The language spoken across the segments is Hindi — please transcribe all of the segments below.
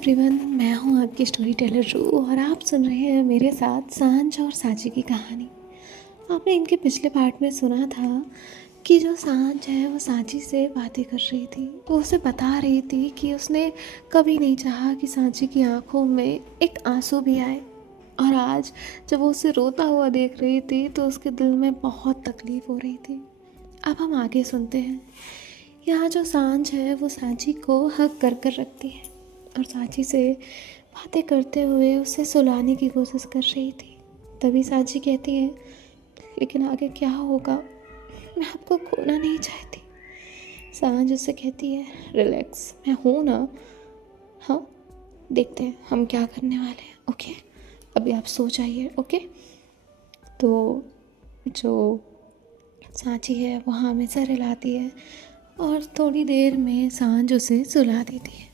एवरीवन, मैं हूँ आपकी स्टोरी टेलर रू और आप सुन रहे हैं मेरे साथ सांझ और सांची की कहानी। आपने इनके पिछले पार्ट में सुना था कि जो सांझ है वो सांची से बातें कर रही थी। वो उसे बता रही थी कि उसने कभी नहीं चाहा कि सांची की आंखों में एक आंसू भी आए, और आज जब वो उसे रोता हुआ देख रही थी तो उसके दिल में बहुत तकलीफ़ हो रही थी। अब हम आगे सुनते हैं। यहाँ जो सांझ है वो सांची को हक कर रखती है और सांची से बातें करते हुए उसे सुलाने की कोशिश कर रही थी। तभी सांची कहती है, लेकिन आगे क्या होगा, मैं आपको खोना नहीं चाहती। सांझ उससे कहती है, रिलैक्स, मैं हूँ ना। हाँ, देखते हैं हम क्या करने वाले हैं। ओके, अभी आप सो जाइए। ओके। तो जो सांची है वो हमेशा रिलाती है और थोड़ी देर में सांझ उसे सुला देती है।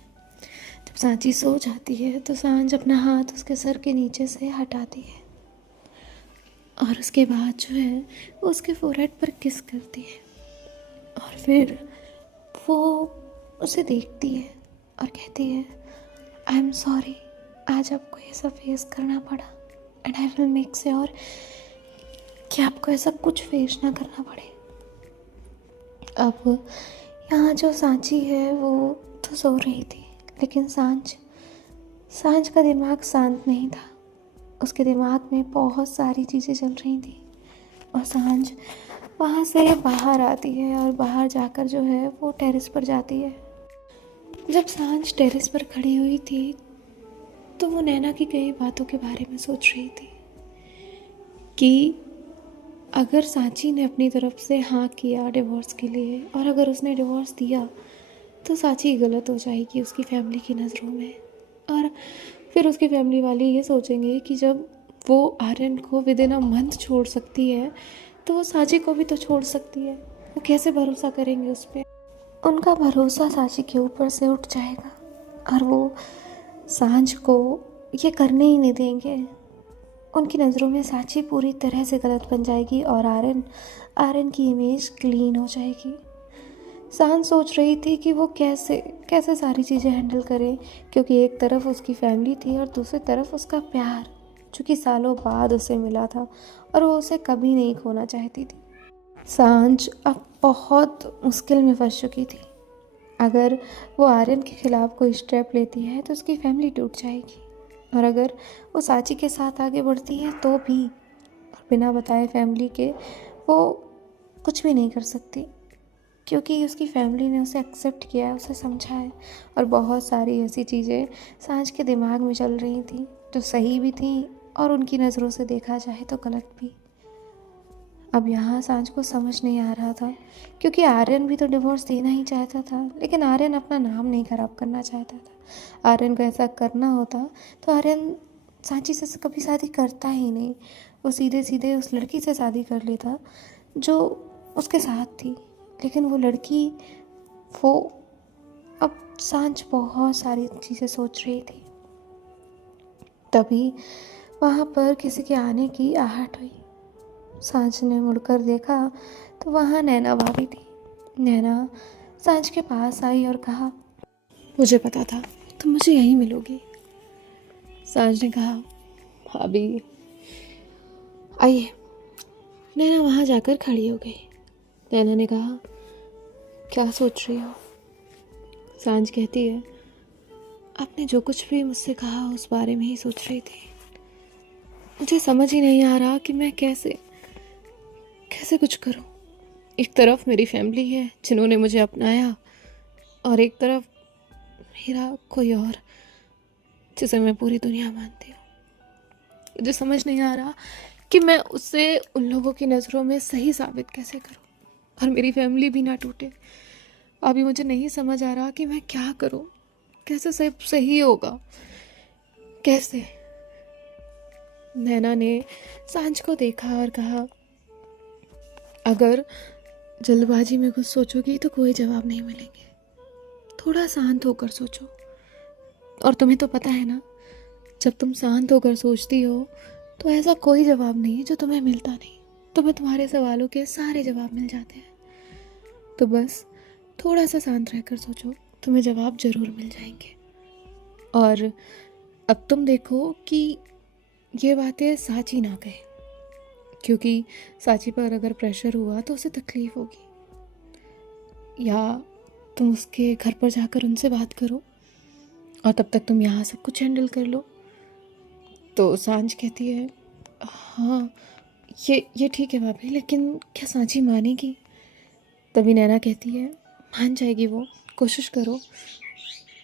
जब सांची सो जाती है तो सांझ अपना हाथ उसके सर के नीचे से हटाती है और उसके बाद जो है वो उसके फोरहेड पर किस करती है और फिर वो उसे देखती है और कहती है, आई एम सॉरी, आज आपको ये सब फेस करना पड़ा and I will make sure कि आपको ऐसा कुछ फेस ना करना पड़े। अब यहाँ जो सांची है वो तो सो रही थी, लेकिन सांझ का दिमाग शांत नहीं था। उसके दिमाग में बहुत सारी चीज़ें चल रही थी और सांझ वहाँ से बाहर आती है और बाहर जाकर जो है वो टेरेस पर जाती है। जब सांझ टेरेस पर खड़ी हुई थी तो वो नैना की कई बातों के बारे में सोच रही थी कि अगर सांची ने अपनी तरफ से हाँ किया डिवोर्स के लिए और अगर उसने डिवोर्स दिया तो सांची गलत हो जाएगी उसकी फैमिली की नज़रों में, और फिर उसकी फैमिली वाले ये सोचेंगे कि जब वो आर्यन को विद इन अ मंथ छोड़ सकती है तो वो सांची को भी तो छोड़ सकती है। वो कैसे भरोसा करेंगे उस पर। उनका भरोसा सांची के ऊपर से उठ जाएगा और वो सांझ को ये करने ही नहीं देंगे। उनकी नज़रों में सांची पूरी तरह से गलत बन जाएगी और आर्यन की इमेज क्लीन हो जाएगी। सांझ सोच रही थी कि वो कैसे कैसे सारी चीज़ें हैंडल करे, क्योंकि एक तरफ उसकी फैमिली थी और दूसरी तरफ उसका प्यार, जो कि सालों बाद उसे मिला था और वो उसे कभी नहीं खोना चाहती थी। सांझ अब बहुत मुश्किल में फंस चुकी थी। अगर वो आर्यन के खिलाफ कोई स्टेप लेती है तो उसकी फैमिली टूट जाएगी, और अगर वो सांची के साथ आगे बढ़ती है तो भी, और बिना बताए फैमिली के वो कुछ भी नहीं कर सकती, क्योंकि उसकी फैमिली ने उसे एक्सेप्ट किया है, उसे समझा है। और बहुत सारी ऐसी चीज़ें सांझ के दिमाग में चल रही थी जो सही भी थी और उनकी नज़रों से देखा जाए तो गलत भी। अब यहाँ सांझ को समझ नहीं आ रहा था, क्योंकि आर्यन भी तो डिवोर्स देना ही चाहता था, लेकिन आर्यन अपना नाम नहीं खराब करना चाहता था। आर्यन को ऐसा करना होता तो आर्यन सांची से कभी शादी करता ही नहीं। वो सीधे सीधे उस लड़की से शादी कर लेता जो उसके साथ थी, लेकिन वो लड़की वो अब सांझ बहुत सारी चीज़ें सोच रही थी। तभी वहाँ पर किसी के आने की आहट हुई। सांझ ने मुड़कर देखा तो वहाँ नैना भाभी थी। नैना सांझ के पास आई और कहा, मुझे पता था तुम मुझे यहीं मिलोगी। सांझ ने कहा, भाभी आइए। नैना वहाँ जाकर खड़ी हो गई। नैना ने कहा, क्या सोच रही हो? सांझ कहती है, आपने जो कुछ भी मुझसे कहा उस बारे में ही सोच रही थी। मुझे समझ ही नहीं आ रहा कि मैं कैसे कुछ करूं। एक तरफ मेरी फैमिली है जिन्होंने मुझे अपनाया, और एक तरफ मेरा कोई और जिसे मैं पूरी दुनिया मानती हूँ। मुझे समझ नहीं आ रहा कि मैं उससे उन लोगों की नज़रों में सही साबित कैसे करूं और मेरी फैमिली भी ना टूटे। अभी मुझे नहीं समझ आ रहा कि मैं क्या करूं, कैसे सब सही होगा, कैसे। नैना ने सांझ को देखा और कहा, अगर जल्दबाजी में कुछ सोचोगी तो कोई जवाब नहीं मिलेंगे। थोड़ा शांत होकर सोचो। और तुम्हें तो पता है ना, जब तुम शांत होकर सोचती हो तो ऐसा कोई जवाब नहीं है जो तुम्हें मिलता नहीं। तुम्हें तुम्हारे सवालों के सारे जवाब मिल जाते हैं। तो बस थोड़ा सा शांत रहकर सोचो, तुम्हें जवाब जरूर मिल जाएंगे। और अब तुम देखो कि ये बातें साची ना कहे, क्योंकि साची पर अगर प्रेशर हुआ तो उसे तकलीफ़ होगी। या तुम उसके घर पर जाकर उनसे बात करो और तब तक तुम यहाँ सब कुछ हैंडल कर लो। तो सांझ कहती है हाँ ये ठीक है भाभी, लेकिन क्या सांची मानेगी? तभी नैना कहती है मान जाएगी वो, कोशिश करो।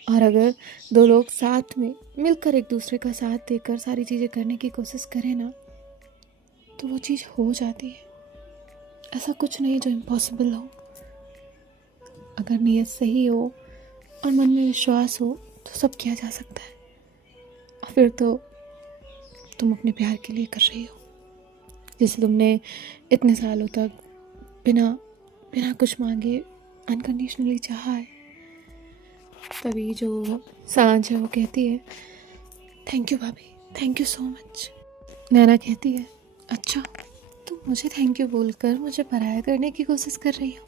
और अगर दो लोग साथ में मिलकर एक दूसरे का साथ देकर सारी चीज़ें करने की कोशिश करें ना, तो वो चीज़ हो जाती है। ऐसा कुछ नहीं जो इम्पॉसिबल हो। अगर नीयत सही हो और मन में विश्वास हो तो सब किया जा सकता है। और फिर तो तुम अपने प्यार के लिए कर रही हो, जैसे तुमने इतने सालों तक बिना बिना कुछ मांगे अनकंडीशनली चाहा है। तभी जो सांझ है वो कहती है थैंक यू भाभी, थैंक यू सो मच। नैना कहती है अच्छा, तुम मुझे थैंक यू बोलकर मुझे पराया करने की कोशिश कर रही हो?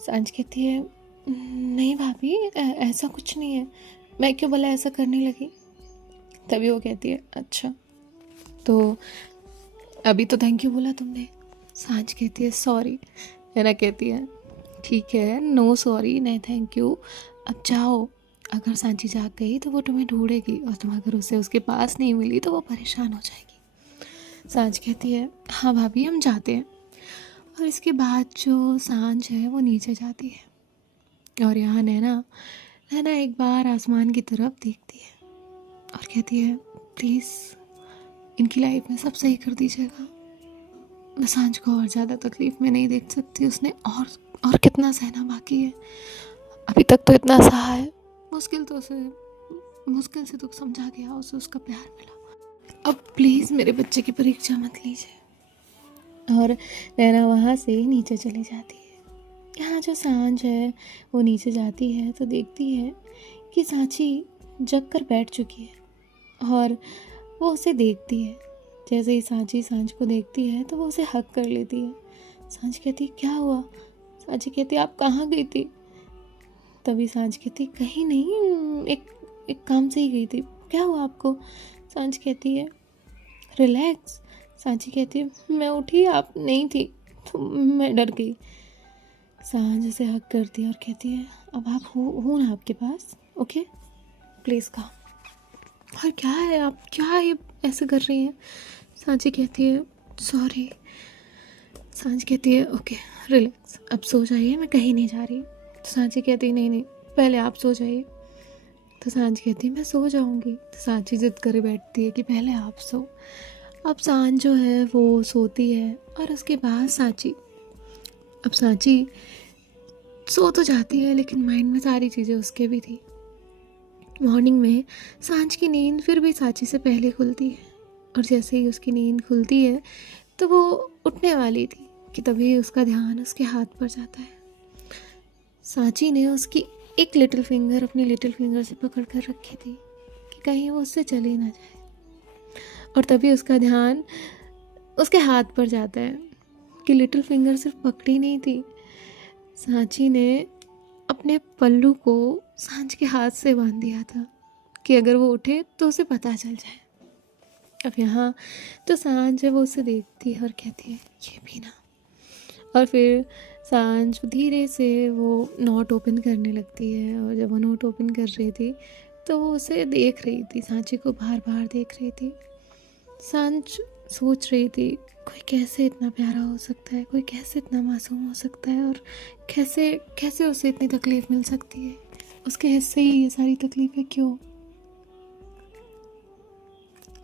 सांझ कहती है नहीं भाभी, ऐसा कुछ नहीं है, मैं क्यों भला ऐसा करने लगी? तभी वो कहती है अच्छा, तो अभी तो थैंक यू बोला तुमने। सांझ कहती है सॉरी। नैना कहती है ठीक है, नो सॉरी नहीं थैंक यू, अब जाओ। अगर सांची जाग गई तो वो तुम्हें ढूंढेगी, और तुम अगर उसे उसके पास नहीं मिली तो वो परेशान हो जाएगी। सांझ कहती है हाँ भाभी हम जाते हैं। और इसके बाद जो सांझ है वो नीचे जाती है और यहाँ नैना एक बार आसमान की तरफ देखती है और कहती है प्लीज़ इनकी लाइफ में सब सही कर दीजिएगा। मैं सांझ को और ज़्यादा तकलीफ़ में नहीं देख सकती। उसने और कितना सहना बाकी है। अभी तक तो इतना सहा है, मुश्किल से तो समझा गया, उसे उसका प्यार मिला। अब प्लीज़ मेरे बच्चे की परीक्षा मत लीजिए। और नैना वहाँ से नीचे चली जाती है। यहाँ जो सांझ है वो नीचे जाती है तो देखती है कि सांची जग कर बैठ चुकी है और वो उसे देखती है। जैसे ही सांची सांझ को देखती है तो वो उसे हक कर लेती है। सांझ कहती क्या हुआ? सांची कहती आप कहाँ गई थी? तभी सांझ कहती कहीं नहीं, एक काम से ही गई थी। क्या हुआ आपको? सांझ कहती है रिलैक्स। सांची कहती है मैं उठी, आप नहीं थी तो मैं डर गई। सांझ उसे हक करती है और कहती है अब आप हो ना आपके पास, ओके प्लीज़ कहा। और क्या है, आप क्या ये ऐसे कर रही हैं? सांची कहती है सॉरी। सांझ कहती है ओके रिलैक्स, अब सो जाइए, मैं कहीं नहीं जा रही। तो सांची कहती है नहीं पहले आप सो जाइए। तो सांझ कहती है मैं सो जाऊंगी। तो सांची जिद करे बैठती है कि पहले आप सो। अब सांझ जो है वो सोती है और उसके बाद सांची सो तो जाती है लेकिन माइंड में सारी चीज़ें उसके भी थी। मॉर्निंग में सांझ की नींद फिर भी सांची से पहले खुलती है और जैसे ही उसकी नींद खुलती है तो वो उठने वाली थी कि तभी उसका ध्यान उसके हाथ पर जाता है। सांची ने उसकी एक लिटिल फिंगर अपनी लिटिल फिंगर से पकड़ कर रखी थी कि कहीं वो उससे चली ना जाए। और तभी उसका ध्यान उसके हाथ पर जाता है कि लिटिल फिंगर सिर्फ पकड़ी नहीं थी, सांची ने अपने पल्लू को सांझ के हाथ से बांध दिया था कि अगर वो उठे तो उसे पता चल जाए। अब यहाँ तो सांझ है वो उसे देखती है और कहती है ये भी ना। और फिर सांझ धीरे से वो नोट ओपन करने लगती है और जब वो नोट ओपन कर रही थी तो वो उसे देख रही थी, सांची को बार बार देख रही थी। सांझ सोच रही थी कोई कैसे इतना प्यारा हो सकता है, कोई कैसे इतना मासूम हो सकता है और कैसे उसे इतनी तकलीफ़ मिल सकती है, उसके हिस्से ही ये सारी तकलीफ़ें क्यों।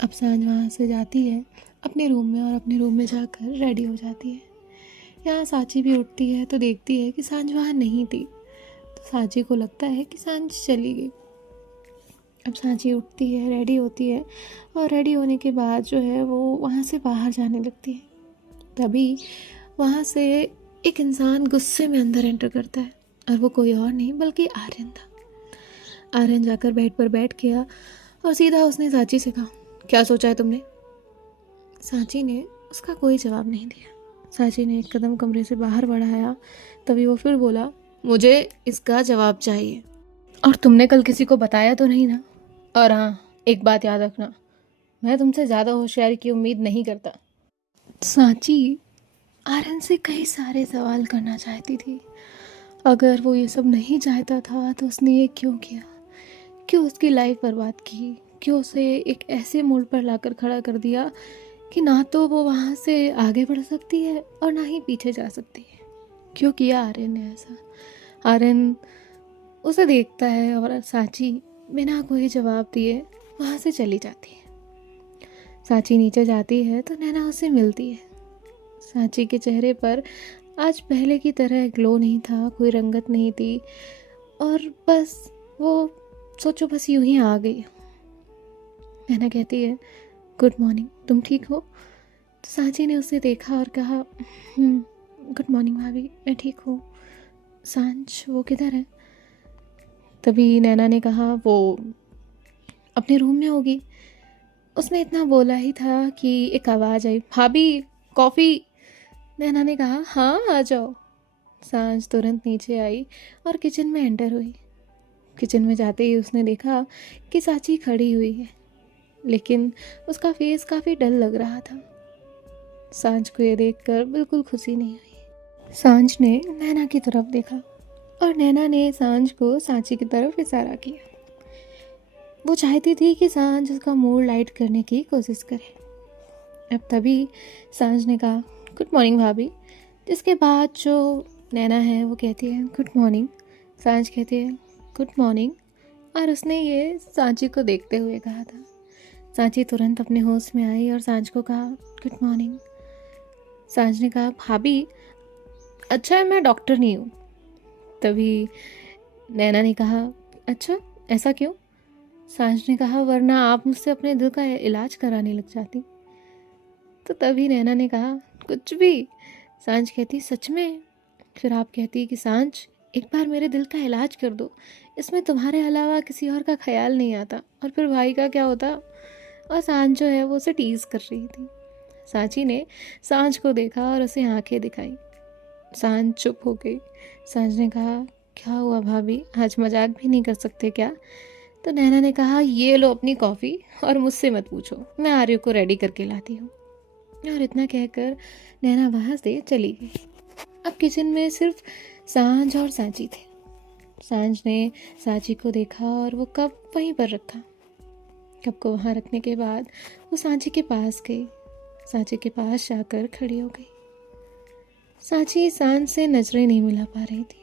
अब सांझ वहाँ से जाती है अपने रूम में और अपने रूम में जाकर रेडी हो जाती है। यहाँ सांची भी उठती है तो देखती है कि सांझ वहाँ नहीं थी। तो सांची को लगता है कि सांझ चली गई। अब सांची उठती है, रेडी होती है और रेडी होने के बाद जो है वो वहाँ से बाहर जाने लगती है। तभी वहाँ से एक इंसान गुस्से में अंदर एंटर करता है और वो कोई और नहीं बल्कि आर्यन था। आर्यन जाकर बेड पर बैठ गया और सीधा उसने सांची से कहा क्या सोचा है तुमने? सांची ने उसका कोई जवाब नहीं दिया। सांची ने एक कदम कमरे से बाहर बढ़ाया। तभी वो फिर बोला मुझे इसका जवाब चाहिए। और तुमने कल किसी को बताया तो नहीं ना? और हाँ, एक बात याद रखना, मैं तुमसे ज़्यादा होशियारी की उम्मीद नहीं करता। सांची आर्यन से कई सारे सवाल करना चाहती थी। अगर वो ये सब नहीं चाहता था तो उसने ये क्यों किया? क्यों उसकी लाइफ बर्बाद की? क्यों उसे एक ऐसे मोड़ पर लाकर खड़ा कर दिया कि ना तो वो वहाँ से आगे बढ़ सकती है और ना ही पीछे जा सकती है? क्यों किया आर्यन ने ऐसा? आर्यन उसे देखता है और सांची बिना कोई जवाब दिए वहाँ से चली जाती है। सांची नीचे जाती है तो नैना उसे मिलती है। सांची के चेहरे पर आज पहले की तरह ग्लो नहीं था, कोई रंगत नहीं थी, और बस वो सोचो बस यूं ही आ गई। नैना कहती है, गुड मॉर्निंग, तुम ठीक हो? तो सांची ने उसे देखा और कहा, गुड मॉर्निंग भाभी, मैं ठीक हूँ। सांच वो किधर है? तभी नैना ने कहा, वो अपने रूम में होगी। उसने इतना बोला ही था कि एक आवाज़ आई, भाभी कॉफ़ी। नैना ने कहा, हाँ आ जाओ। सांझ तुरंत नीचे आई और किचन में एंटर हुई। किचन में जाते ही उसने देखा कि सांची खड़ी हुई है, लेकिन उसका फेस काफ़ी डल लग रहा था। सांझ को ये देखकर बिल्कुल खुशी नहीं हुई। सांझ ने नैना की तरफ देखा और नैना ने सांझ को सांची की तरफ इशारा किया। वो चाहती थी कि सांझ उसका मूड लाइट करने की कोशिश करे। अब तभी सांझ ने कहा, गुड मॉर्निंग भाभी, जिसके बाद जो नैना है वो कहती है, गुड मॉर्निंग। सांझ कहती है, गुड मॉर्निंग, और उसने ये सांची को देखते हुए कहा था। सांची तुरंत अपने होश में आई और सांझ को कहा, गुड मॉर्निंग। सांझ ने कहा, भाभी अच्छा है मैं डॉक्टर नहीं हूँ। तभी नैना ने कहा, अच्छा ऐसा क्यों? सांझ ने कहा, वरना आप मुझसे अपने दिल का इलाज कराने लग जाती। तो तभी नैना ने कहा, कुछ भी। सांझ कहती, सच में? फिर आप कहती कि सांझ एक बार मेरे दिल का इलाज कर दो, इसमें तुम्हारे अलावा किसी और का ख्याल नहीं आता, और फिर भाई का क्या होता? और सांझ जो है वो उसे टीज कर रही थी। सांची ने सांझ को देखा और उसे आंखें दिखाई। सांझ चुप हो गई। सांझ ने कहा, क्या हुआ भाभी, आज मजाक भी नहीं कर सकते क्या? तो नैना ने कहा, ये लो अपनी कॉफ़ी और मुझसे मत पूछो, मैं आर्य को रेडी करके लाती हूँ। और इतना कहकर नैना वहाँ से चली गई। अब किचन में सिर्फ सांझ और सांची थे। सांझ ने सांची को देखा और वो कप वहीं पर रखा। कप को वहाँ रखने के बाद वो सांची के पास गई। सांची के पास जाकर खड़ी हो गई। सांची सांझ से नजरें नहीं मिला पा रही थी।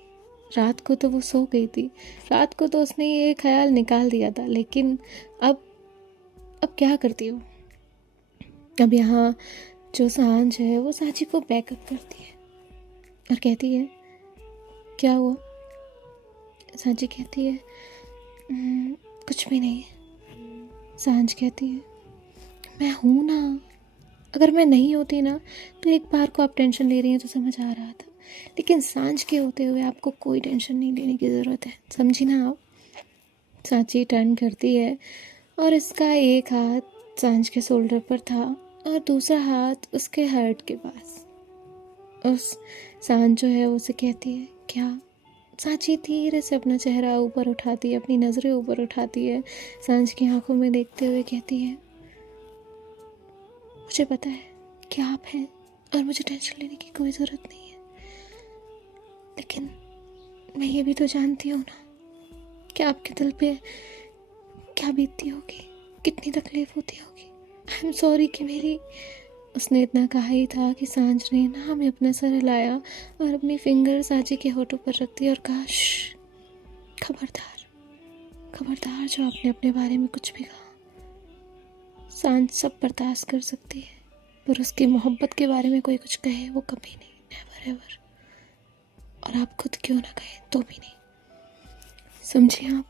रात को तो वो सो गई थी, रात को तो उसने ये ख्याल निकाल दिया था, लेकिन अब क्या करती हो? अब यहाँ जो सांझ है वो सांची को बैकअप करती है और कहती है, क्या हुआ? सांची कहती है, कुछ भी नहीं। सांझ कहती है, मैं हूँ ना, अगर मैं नहीं होती ना तो एक बार को आप टेंशन ले रही हैं तो समझ आ रहा था, लेकिन सांझ के होते हुए आपको कोई टेंशन नहीं लेने की ज़रूरत है, समझी ना आप? सांची टर्न करती है और इसका एक हाथ सांझ के शोल्डर पर था और दूसरा हाथ उसके हार्ट के पास। उस सांझ जो है उसे कहती है, क्या? सांची धीरे से अपना चेहरा ऊपर उठाती है, अपनी नज़रें ऊपर उठाती है, सांझ की आंखों में देखते हुए कहती है, मुझे पता है कि आप हैं और मुझे टेंशन लेने की कोई ज़रूरत नहीं है, लेकिन मैं ये भी तो जानती हूँ ना कि आपके दिल पे क्या बीतती होगी, कितनी तकलीफ होती होगी। आई एम सॉरी कि मेरी। उसने इतना कहा ही था कि सांझ ने ना में अपना सर हिलाया और अपनी फिंगर सांची के होठों पर रख दी और कहा, खबरदार, खबरदार जो आपने अपने बारे में कुछ भी कहा। सांझ सब बर्दाश्त कर सकती है, पर उसकी मोहब्बत के बारे में कोई कुछ कहे वो कभी नहीं, नेवर एवर। और आप खुद क्यों ना कहे तो भी नहीं, समझे आप?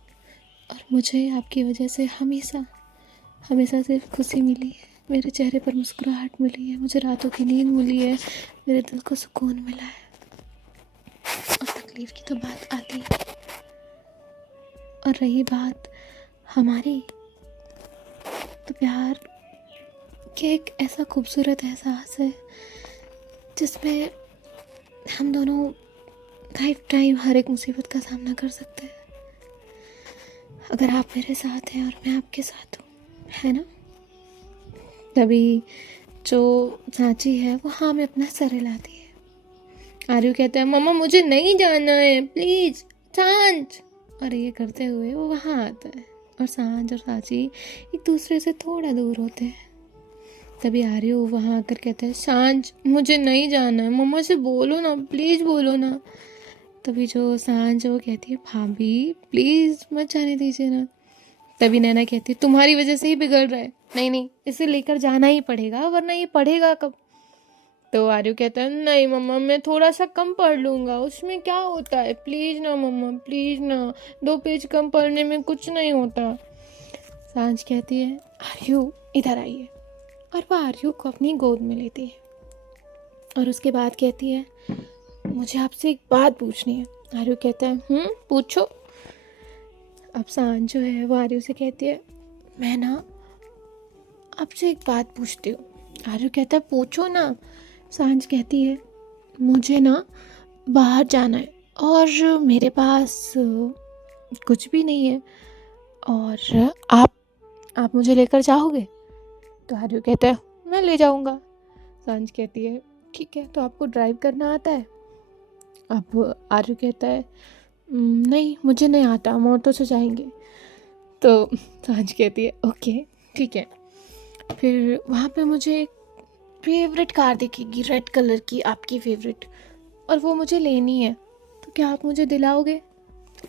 और मुझे आपकी वजह से हमेशा हमेशा सिर्फ खुशी मिली है, मेरे चेहरे पर मुस्कुराहट मिली है, मुझे रातों की नींद मिली है, मेरे दिल को सुकून मिला है। और तकलीफ की तो बात आती है। और रही बात हमारी, तो प्यार के एक ऐसा खूबसूरत एहसास है जिसमें हम दोनों लाइफ टाइम हर एक मुसीबत का सामना कर सकते हैं। अगर आप मेरे साथ हैं और मैं आपके साथ हूँ, है ना? तभी जो सांची है वो हाँ में अपना सर हिलाती है। आर्यू कहता है मम्मा मुझे नहीं जाना है, प्लीज़ सांच। और ये करते हुए वो वहाँ आता है और सांच और सांची एक दूसरे से थोड़ा दूर होते हैं। तभी आर्यू वहाँ आकर कहता है सांच मुझे नहीं जाना है, मम्मा से बोलो ना, प्लीज़ बोलो ना। तभी जो सांच वो कहती है भाभी प्लीज़ मत जाने दीजिए ना। तभी नैना कहती है तुम्हारी वजह से ही बिगड़ रहा है, नहीं नहीं इसे लेकर जाना ही पड़ेगा वरना ये पढ़ेगा कब। तो आर्यू कहता है नहीं मम्मा मैं थोड़ा सा कम पढ़ लूँगा, उसमें क्या होता है, प्लीज़ ना मम्मा प्लीज़ ना, 2 पेज कम पढ़ने में कुछ नहीं होता। सांझ कहती है आर्यू इधर आइए, और वह आर्यू को अपनी गोद में लेती है और उसके बाद कहती है मुझे आपसे एक बात पूछनी है। आर्यू कहता है पूछो। अब सांझ जो है वो आर्यू से कहती है मैं ना आपसे एक बात पूछती हूँ। आर्यू कहता है पूछो ना। सांझ कहती है मुझे ना बाहर जाना है और मेरे पास कुछ भी नहीं है, और आप मुझे लेकर जाओगे? तो आर्यू कहता है मैं ले जाऊँगा। सांझ कहती है ठीक है, तो आपको ड्राइव करना आता है? अब आर्यू कहता है नहीं मुझे नहीं आता, हम ऑटो से जाएंगे। तो सांझ कहती है ओके ठीक है। फिर वहाँ पे मुझे एक फेवरेट कार दिखेगी रेड कलर की, आपकी फेवरेट, और वो मुझे लेनी है, तो क्या आप मुझे दिलाओगे?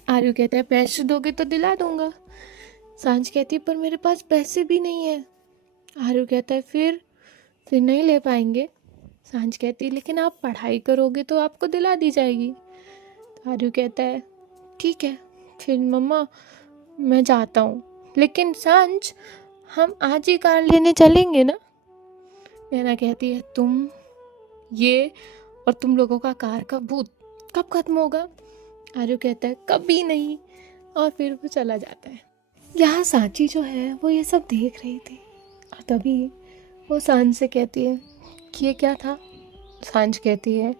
आर्यू कहता है पैसे दोगे तो दिला दूंगा। सांझ कहती है पर मेरे पास पैसे भी नहीं है। आर्यू कहता है फिर नहीं ले पाएंगे। सांझ कहती है लेकिन आप पढ़ाई करोगे तो आपको दिला दी जाएगी। तो आर्यू कहता है ठीक है फिर मम्मा मैं जाता हूँ, लेकिन सांझ हम आज ही कार लेने चलेंगे ना? नैना कहती है तुम ये और तुम लोगों का कार का भूत कब खत्म होगा? आर्यू कहता है कभी नहीं, और फिर वो चला जाता है। यहाँ सांची जो है वो ये सब देख रही थी और तभी वो सांझ से कहती है कि ये क्या था? सांझ कहती है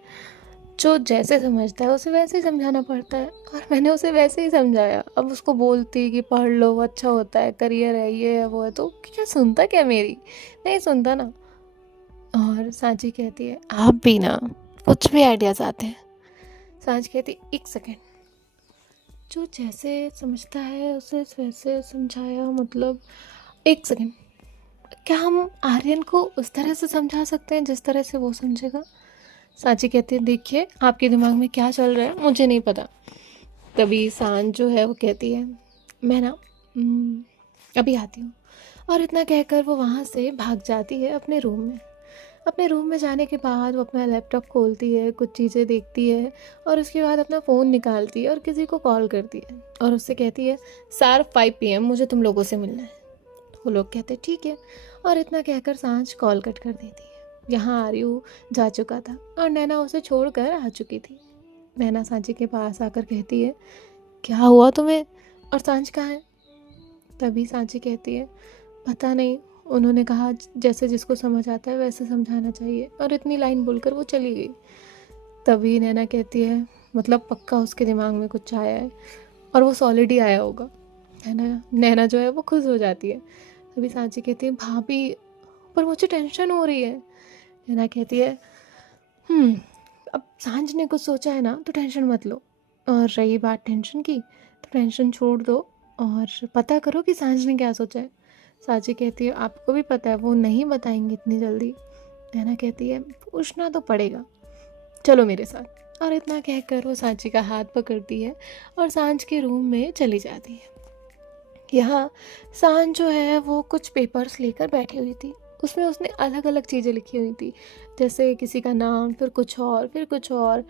जो जैसे समझता है उसे वैसे ही समझाना पड़ता है, और मैंने उसे वैसे ही समझाया। अब उसको बोलती कि पढ़ लो अच्छा होता है, करियर है, ये है वो है, तो क्या सुनता क्या मेरी? नहीं सुनता ना। और सांची कहती है आप भी ना कुछ भी आइडियाज़ आते हैं। सांझ कहती एक सेकेंड, जो जैसे समझता है उसे वैसे समझाया, मतलब एक सेकेंड, क्या हम आर्यन को उस तरह से समझा सकते हैं जिस तरह से वो समझेगा? सांची कहती है देखिए आपके दिमाग में क्या चल रहा है मुझे नहीं पता। तभी सांझ जो है वो कहती है मैं ना अभी आती हूँ, और इतना कहकर वो वहाँ से भाग जाती है अपने रूम में। अपने रूम में जाने के बाद वो अपना लैपटॉप खोलती है, कुछ चीज़ें देखती है, और उसके बाद अपना फ़ोन निकालती है और किसी को कॉल करती है और उससे कहती है शार्प 5 PM मुझे तुम लोगों से मिलना है। वो लोग कहते हैं ठीक है, और इतना कहकर सांझ कॉल कट कर देती है। यहाँ आर्यू जा चुका था और नैना उसे छोड़कर आ चुकी थी। नैना सांची के पास आकर कहती है क्या हुआ तुम्हें, और सांझ कहाँ है? तभी सांची कहती है पता नहीं, उन्होंने कहा जैसे जिसको समझ आता है वैसे समझाना चाहिए, और इतनी लाइन बोलकर वो चली गई। तभी नैना कहती है मतलब पक्का उसके दिमाग में कुछ आया है और वो सॉलिड ही आया होगा, है ना? नैना जो है वो खुश हो जाती है। तभी सांची कहती है भाभी पर मुझे टेंशन हो रही है। नैना कहती है अब सांझ ने कुछ सोचा है ना तो टेंशन मत लो, और रही बात टेंशन की तो टेंशन छोड़ दो और पता करो कि सांझ ने क्या सोचा है। सांची कहती है आपको भी पता है वो नहीं बताएंगी इतनी जल्दी। नैना कहती है पूछना तो पड़ेगा, चलो मेरे साथ। और इतना कहकर वो सांची का हाथ पकड़ती है और सांझ के रूम में चली जाती है। यहाँ सांझ जो है वो कुछ पेपर्स लेकर बैठी हुई थी, उसमें उसने अलग अलग चीज़ें लिखी हुई थी, जैसे किसी का नाम, फिर कुछ और, फिर कुछ और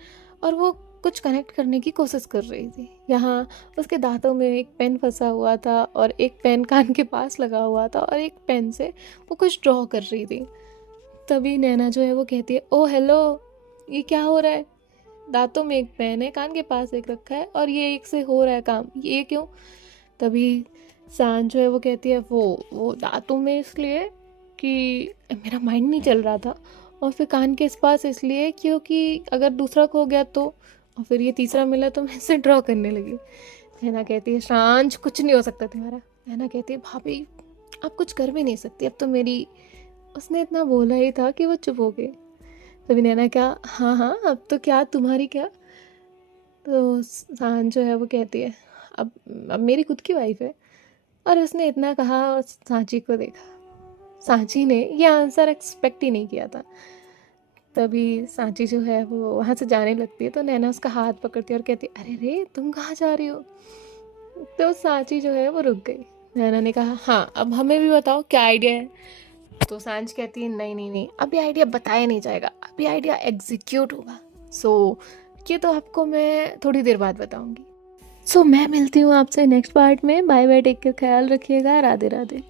वो कुछ कनेक्ट करने की कोशिश कर रही थी। यहाँ उसके दांतों में एक पेन फंसा हुआ था और एक पेन कान के पास लगा हुआ था, और एक पेन से वो कुछ ड्रॉ कर रही थी। तभी नैना जो है वो कहती है ओ हेलो, ये क्या हो रहा है? दांतों में एक पेन है, कान के पास एक रखा है, और ये एक से हो रहा है काम, ये क्यों? तभी सांझ जो है वो कहती है वो दांतों में इसलिए कि मेरा माइंड नहीं चल रहा था, और फिर कान के इस पास इसलिए क्योंकि अगर दूसरा खो गया तो, और फिर ये तीसरा मिला तो मैं इसे ड्रॉ करने लगी। नैना कहती है सांच कुछ नहीं हो सकता तुम्हारा। नैना कहती है भाभी आप कुछ कर भी नहीं सकती, अब तो मेरी। उसने इतना बोला ही था कि वो चुप हो गए। तभी नैना क्या हाँ हाँ अब तो क्या तुम्हारी क्या। तो सांच जो है वो कहती है अब मेरी खुद की वाइफ है। और उसने इतना कहा और सांची को देखा। सांची ने ये आंसर एक्सपेक्ट ही नहीं किया था। तभी सांची जो है वो वहाँ से जाने लगती है तो नैना उसका हाथ पकड़ती है और कहती है अरे रे तुम कहाँ जा रही हो। तो सांची जो है वो रुक गई। नैना ने कहा हाँ अब हमें भी बताओ क्या आइडिया है। तो सांच कहती है नहीं नहीं नहीं अभी आइडिया बताया नहीं जाएगा, अभी आइडिया एग्जीक्यूट होगा। सो ये तो आपको मैं थोड़ी देर बाद बताऊंगी। सो मैं मिलती हूँ आपसे नेक्स्ट पार्ट में। बाय बाय, टेक केयर, ख्याल रखिएगा, राधे राधे।